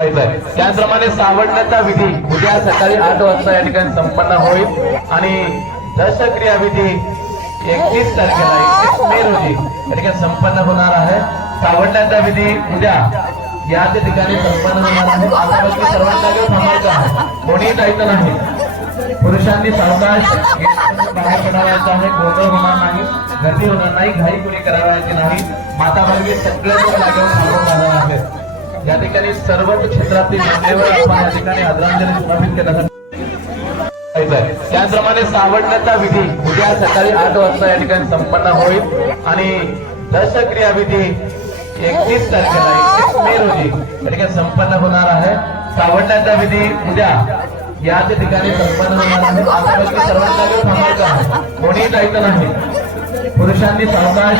त्याचप्रमाणे सावडण्याचा विधी उद्या सकाळी आठ वाजता या ठिकाणी संपन्न होईल. आणि दशक्रिया विधी एकतीस तारखेला एकतीस मे रोजी या ठिकाणी संपन्न होणार आहे. सावडण्याचा विधी उद्या याच ठिकाणी संपन्न होणार आहे. आतापासून सर्वांना थांबायचं आहे कोणीही जायचं नाही. पुरुषांनी सावकाश बाहेर पडावायचं आहे. गोंधळ होणार नाही गर्दी होणार नाही घाई कुणी करावायची नाही. माता भगिनी सगळ्यांना लागून थांबून आहे या ठिकाणी सर्वच क्षेत्रातील मान्यवर आपण या ठिकाणी आदरांजली समर्पित त्याचप्रमाणे सावडण्याचा विधी उद्या सकाळी आठ वाजता या ठिकाणी संपन्न होईल. आणि दशक्रिया विधी एकतीस तारखेला एकतीस मे रोजी या ठिकाणी संपन्न होणार आहे. सावडण्याचा विधी उद्या याच ठिकाणी संपन्न होणार आहे. सर्वांना थांबायचं आहे कोणीही जायचं नाही. पुरुषांनी सावकाश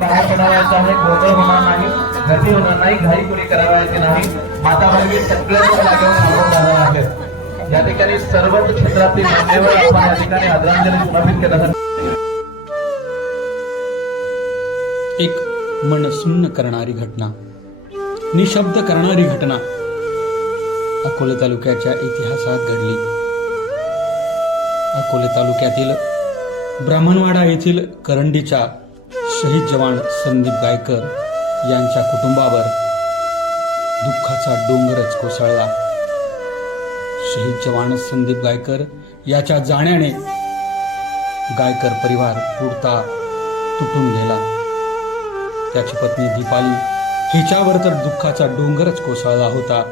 बाहेर पडावायचं आहे. गोंधळ होणार नाही गर्दी होणार नाही घाई कुणी करावायची नाही. माता म्हणजे भगिनी सगळे लोक थांबून राहणार आहेत या ठिकाणी सर्वच क्षेत्रातील मान्यवर आपण या ठिकाणी आदरांजली समर्पित केला एक मन सुन्न करणारी घटना निशब्द करणारी घटना अकोले तालुक्याच्या इतिहासात घडली. अकोले तालुक्यातील ब्राह्मणवाडा येथील करंडीच्या शहीद जवान संदीप गायकर यांच्या कुटुंबावर दुःखाचा डोंगरच कोसळला. शहीद जवान संदीप गायकर याच्या जाण्याने गायकर परिवार पुरता तुटून गेला. त्याची पत्नी दीपाली हिच्यावर तर दुःखाचा डोंगरच कोसळला होता.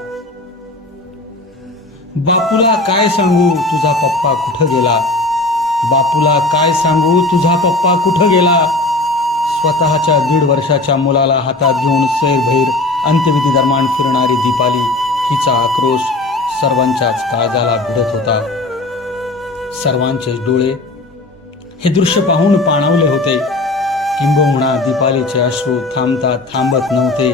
बापूला काय सांगू? तुझा पप्पा कुठं गेला? बापूला काय सांगू? तुझा पप्पा कुठं गेला? स्वतःच्या दीड वर्षाच्या मुलाला हातात घेऊन सैरभैर अंत्यविधी दरम्यान फिरणारी दीपाली हिचा आक्रोश सर्वांच्याच काळजाला भिडत होता. सर्वांचेच डोळे हे दृश्य पाहून पाणावले होते. किंबहुना दीपालीचे अश्रू थांबता थांबत नव्हते.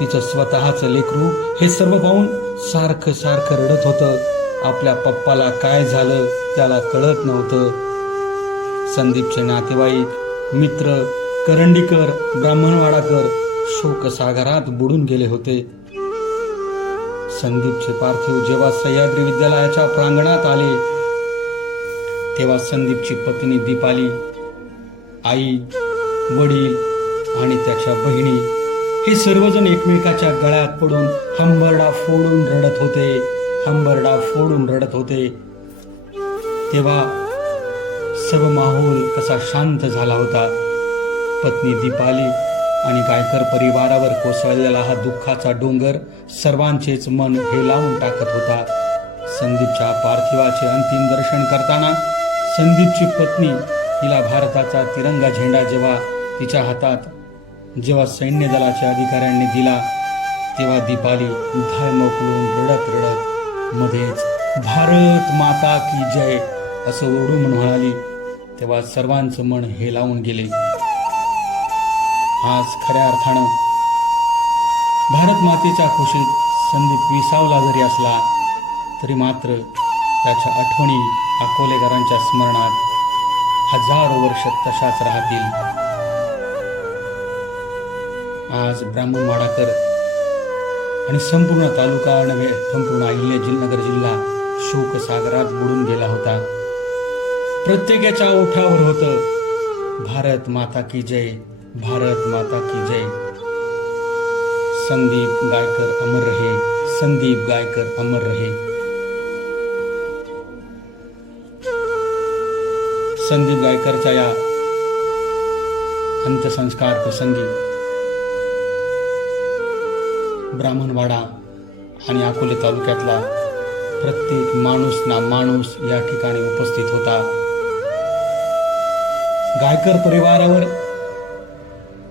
तिचं स्वतःच लेकरू हे सर्व पाहून सारखं सारखं रडत होतं. आपल्या पप्पाला काय झालं त्याला कळत नव्हतं. संदीपचे नातेवाईक मित्र करंडीकर ब्राह्मणवाडाकर शोकसागरात बुडून गेले होते. संदीपचे पार्थिव जेव्हा सह्याद्री विद्यालयाच्या प्रांगणात आले तेव्हा संदीपची पत्नी दीपाली आई वडील आणि त्याच्या बहिणी हे सर्वजण एकमेकाच्या गळ्यात पडून हंबरडा फोडून रडत होते. हंबरडा फोडून रडत होते. तेव्हा सर्व माहोल कसा शांत झाला होता. पत्नी दीपाली आणि गायकर परिवारावर कोसळलेला हा दुःखाचा डोंगर सर्वांचेच मन हे लावून टाकत होता. संदीपच्या पार्थिवाचे अंतिम दर्शन करताना संदीपची पत्नी तिला भारताचा तिरंगा झेंडा जेव्हा तिच्या हातात जेव्हा सैन्य दलाच्या अधिकाऱ्यांनी दिला तेव्हा दीपाली धाय मोकलून रडत रडत मध्येच भारत माता की जय असं ओरडून म्हणाली. तेव्हा सर्वांचं मन हेलावून गेले. आज खऱ्या अर्थानं भारत मातेच्या खुशीत संदीप विसावला जरी असला तरी मात्र त्याच्या आठवणी अकोलेकरांच्या स्मरणात हजारो वर्ष तशाच राहतील. आज ब्राह्मण वाडाकर आणि संपूर्ण तालुका नव्हे संपूर्ण अहिल्या जिल्हानगर जिल्हा शोकसागरात बुडून गेला होता. प्रत्येकाच्या ओठावर होतं भारत माता की जय भारत माता की जय. संदीप गायकर अमर रहे संदीप गायकर अमर रहे. संदीप गायकरच्या या अंत्यसंस्कार प्रसंगी ब्राह्मणवाडा आणि अकोले तालुक्यातला प्रत्येक माणूस ना माणूस या ठिकाणी उपस्थित होता. गायकर परिवारावर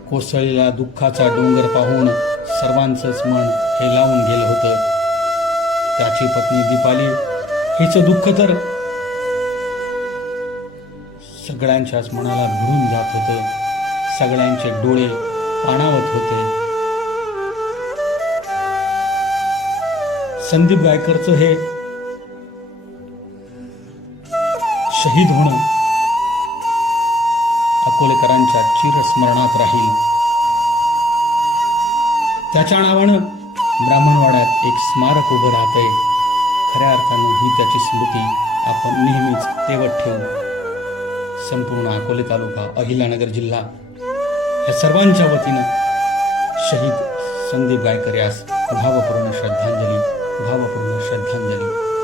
कोसळलेला दुःखाचा डोंगर पाहून सर्वांचंच मन हे लावून गेलं होतं. त्याची पत्नी दीपाली हिचं दुःख तर सगळ्यांच्याच मनाला भिडून जात होतं. सगळ्यांचे डोळे पाणावत होते. संदीप गायकरचं हे शहीद होणं अकोलेकरांच्या चिरस्मरणात राहील. त्याच्या नावानं ब्राह्मणवाड्यात एक स्मारक उभं राहतंय. खऱ्या अर्थानं ही त्याची स्मृती आपण नेहमीच तेवत ठेवू. संपूर्ण अकोले तालुका अहिलानगर जिल्हा या सर्वांच्या वतीनं शहीद संदीप गायकर यास भावपूर्ण श्रद्धांजली भावपूर्ण श्रद्धांजली